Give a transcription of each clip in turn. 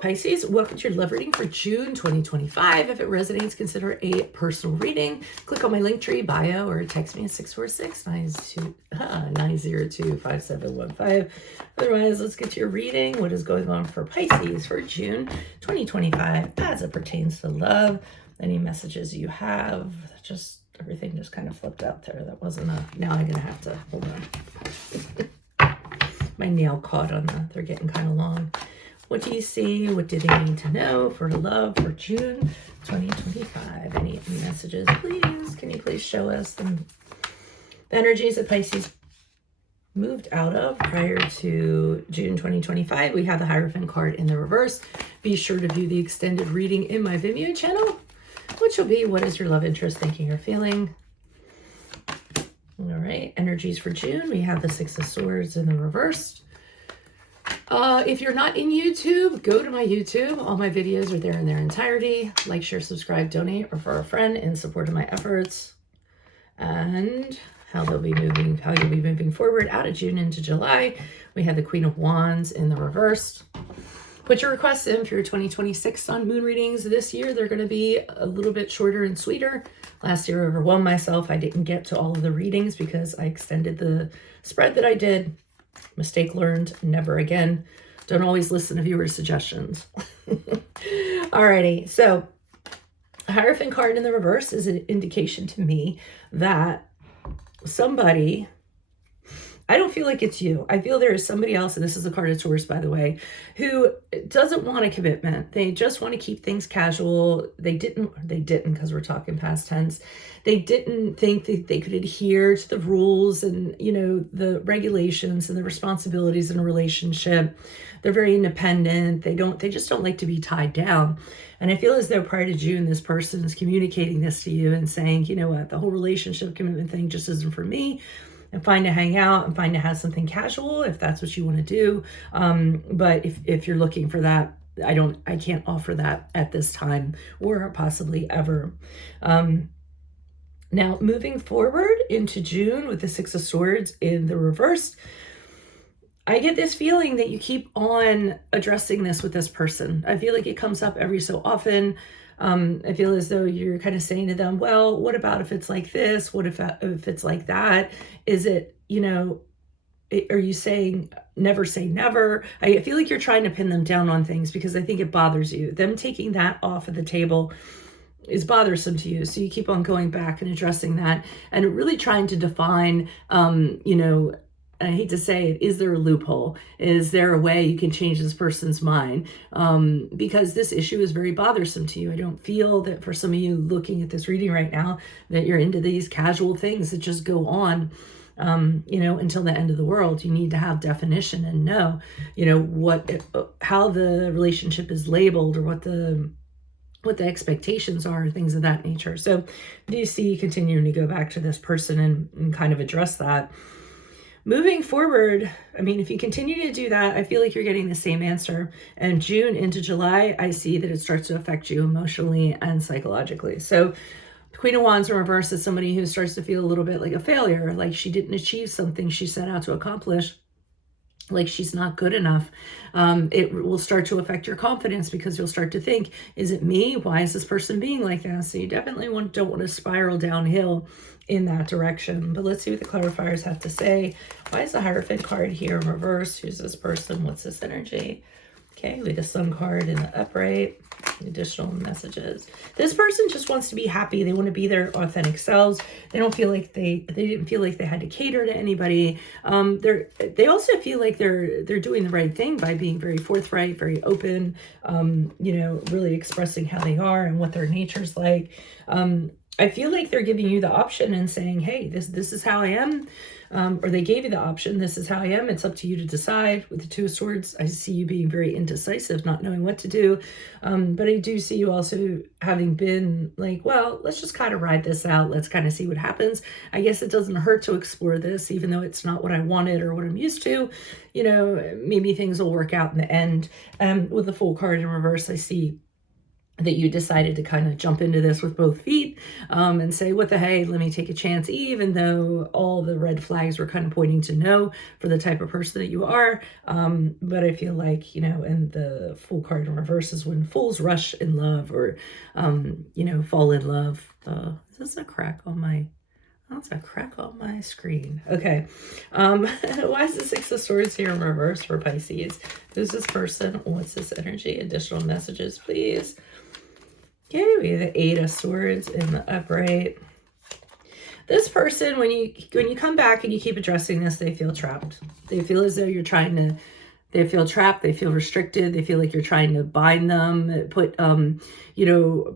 Hello, Pisces. Welcome to your love reading for June 2025. If it resonates, consider a personal reading. Click on my link tree bio or text me at 646-902-5715. Otherwise, let's get to your reading. What is going on for Pisces for June 2025 as it pertains to love? Any messages you have? Just everything just kind of flipped out there. That wasn't a... Now I'm going to have to... Hold on. My nail caught on the... They're getting kind of long. What do you see? What do they need to know for love for June 2025? Any messages, please? Can you please show us the energies that Pisces moved out of prior to June 2025? We have the Hierophant card in the reverse. Be sure to view the extended reading in my Vimeo channel, which will be what is your love interest thinking or feeling? All right, energies for June. We have the Six of Swords in the reverse. If you're not in YouTube, go to my YouTube. All my videos are there in their entirety. Like, share, subscribe, donate, refer a friend in support of my efforts. And how you'll be moving forward out of June into July. We have the Queen of Wands in the reverse. Put your requests in for your 2026 Sun Moon readings. This year, they're going to be a little bit shorter and sweeter. Last year, I overwhelmed myself. I didn't get to all of the readings because I extended the spread that I did. Mistake learned, never again. Don't always listen to viewers' suggestions. Alrighty, so Hierophant card in the reverse is an indication to me that somebody, I don't feel like it's you. I feel there is somebody else, and this is the card of Taurus, by the way, who doesn't want a commitment. They just want to keep things casual. They didn't because we're talking past tense. They didn't think that they could adhere to the rules and, you know, the regulations and the responsibilities in a relationship. They're very independent. They just don't like to be tied down. And I feel as though prior to June, this person is communicating this to you and saying, you know what, the whole relationship commitment thing just isn't for me. And fine to hang out and fine to have something casual if that's what you want to do. But if you're looking for that, I can't offer that at this time or possibly ever. Now, moving forward into June with the Six of Swords in the reverse, I get this feeling that you keep on addressing this with this person. I feel like it comes up every so often. I feel as though you're kind of saying to them, well, what about if it's like this? What if it's like that? Is it, you know, are you saying never say never? I feel like you're trying to pin them down on things because I think it bothers you. Them taking that off of the table is bothersome to you. So you keep on going back and addressing that and really trying to define, you know, I hate to say it, is there a loophole? Is there a way you can change this person's mind? Because this issue is very bothersome to you. I don't feel that for some of you looking at this reading right now, that you're into these casual things that just go on, you know, until the end of the world. You need to have definition and know, you know, how the relationship is labeled or what the expectations are, things of that nature. So do you see continuing to go back to this person and kind of address that? Moving forward, I mean, if you continue to do that, I feel like you're getting the same answer. And June into July, I see that it starts to affect you emotionally and psychologically. So Queen of Wands in reverse is somebody who starts to feel a little bit like a failure, like she didn't achieve something she set out to accomplish, like she's not good enough. It will start to affect your confidence because you'll start to think, is it me? Why is this person being like that? So you definitely don't want to spiral downhill in that direction. But let's see what the clarifiers have to say. Why is the Hierophant card here in reverse? Who's this person? What's this energy? Okay, we have the Sun card in the upright. Additional messages. This person just wants to be happy. They want to be their authentic selves. They don't feel like they didn't feel like they had to cater to anybody. They also feel like they're doing the right thing by being very forthright, very open, you know, really expressing how they are and what their nature's like. I feel like they're giving you the option and saying, hey, this is how I am. Or they gave you the option, this is how I am. It's up to you to decide. With the Two of Swords, I see you being very indecisive, not knowing what to do. But I do see you also having been like, well, let's just kind of ride this out. Let's kind of see what happens. I guess it doesn't hurt to explore this, even though it's not what I wanted or what I'm used to. You know, maybe things will work out in the end. With the Fool card in reverse, I see that you decided to kind of jump into this with both feet, and say, what the hey, let me take a chance, even though all the red flags were kind of pointing to no for the type of person that you are. But I feel like, and the Fool card in reverse is when fools rush in love, or, fall in love. Is this a crack on my... That's a crack on my screen. Okay. Why is the Six of Swords here in reverse for Pisces? Who's this person? What's this energy? Additional messages, please. Okay, we have the Eight of Swords in the upright. This person, when you come back and you keep addressing this, they feel trapped. They feel as though you're trying to... They feel trapped. They feel restricted. They feel like you're trying to bind them, put,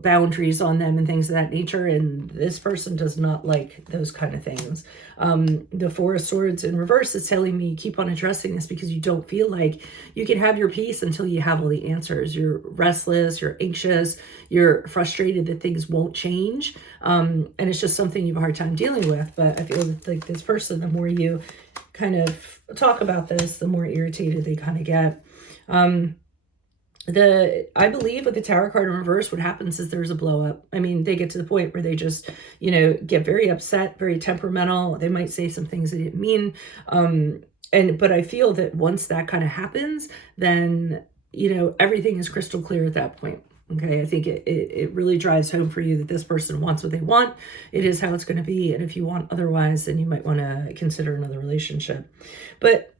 boundaries on them and things of that nature. And this person does not like those kind of things. The Four of Swords in reverse is telling me keep on addressing this because you don't feel like you can have your peace until you have all the answers. You're restless. You're anxious. You're frustrated that things won't change. And it's just something you have a hard time dealing with. But I feel like this person, the more you kind of talk about this, the more irritated they kind of get. I believe with the Tower card in reverse, what happens is there's a blow up. I mean, they get to the point where they just, get very upset, very temperamental. They might say some things they didn't mean. But I feel that once that kind of happens, then, everything is crystal clear at that point. Okay, I think it really drives home for you that this person wants what they want. It is how it's going to be. And if you want otherwise, then you might want to consider another relationship. But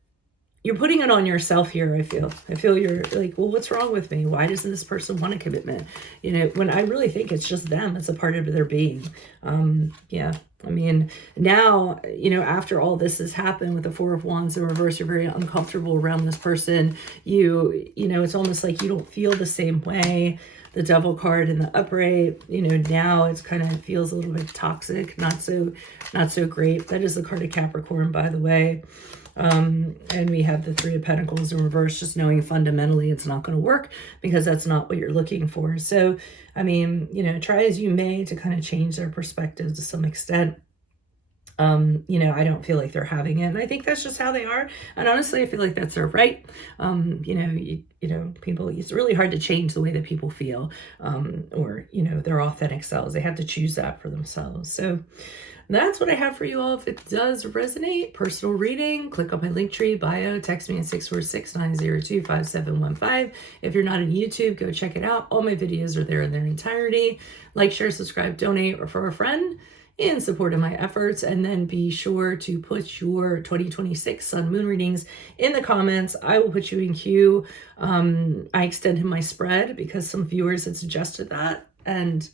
you're putting it on yourself here, I feel. I feel you're like, well, what's wrong with me? Why doesn't this person want a commitment? When I really think it's just them. It's a part of their being. Yeah. I mean, now, after all this has happened with the Four of Wands in reverse, you're very uncomfortable around this person. It's almost like you don't feel the same way. The Devil card in the upright, now it's kind of feels a little bit toxic, not so great. That is the card of Capricorn, by the way. And we have the Three of Pentacles in reverse, just knowing fundamentally it's not going to work because that's not what you're looking for. So, I mean, try as you may to kind of change their perspective to some extent. I don't feel like they're having it. And I think that's just how they are. And honestly, I feel like that's their right. People, it's really hard to change the way that people feel, or their authentic selves. They have to choose that for themselves. So that's what I have for you all. If it does resonate, personal reading, click on my Linktree bio, text me at 646-902-5715. If you're not on YouTube, go check it out. All my videos are there in their entirety. Like, share, subscribe, donate, or refer a friend in support of my efforts. And then be sure to put your 2026 sun moon readings in the comments. I will put you in queue. I extended my spread because some viewers had suggested that, and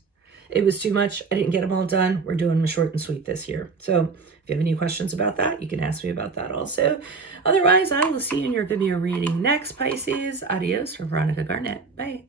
it was too much. I didn't get them all done. We're doing them short and sweet this year. So if you have any questions about that, you can ask me about that also. Otherwise, I will see you in your video reading next, Pisces. Adios from Veronica Garnett. Bye.